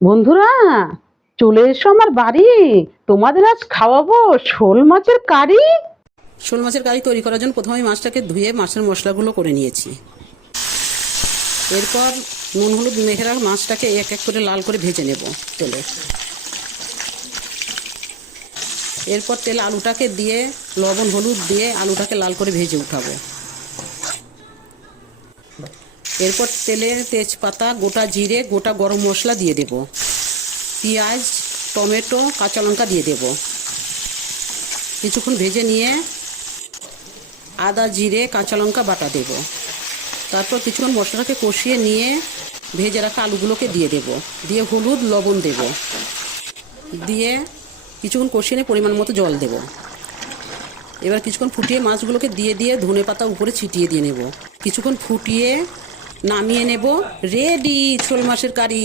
বন্ধুরা, চলে এসো আমার বাড়ি। তোমাদের আজ খাওয়াবো শোল মাছের কারি। শোল মাছের কারি তৈরি করার জন্য প্রথমে আমি মাছটাকে ধুয়ে মাছের মশলাগুলো করে নিয়েছি। এরপর নুন হলুদ মেখে রাখা মাছটাকে এক এক করে লাল করে ভেজে নেব তেলে। এরপর তেলে আলুটাকে দিয়ে লবণ হলুদ দিয়ে আলুটাকে লাল করে ভেজে উঠাবো। এরপর তেলে তেজপাতা, গোটা জিরে, গোটা গরম মশলা দিয়ে দেব। পেঁয়াজ, টমেটো, কাঁচা লঙ্কা দিয়ে দেব। কিছুক্ষণ ভেজে নিয়ে আদা, জিরে, কাঁচা লঙ্কা বাটা দেব। তারপর কিছুক্ষণ মশলাটাকে কষিয়ে নিয়ে ভেজে রাখা আলুগুলোকে দিয়ে দেব। দিয়ে হলুদ লবণ দেব। দিয়ে কিছুক্ষণ কষিয়ে নিয়ে পরিমাণ মতো জল দেব। এবার কিছুক্ষণ ফুটিয়ে মাছগুলোকে দিয়ে ধনে পাতা উপরে ছিটিয়ে দিয়ে নেব। কিছুক্ষণ ফুটিয়ে নামিয়ে নেব। রেডি শোল মাছের কারি।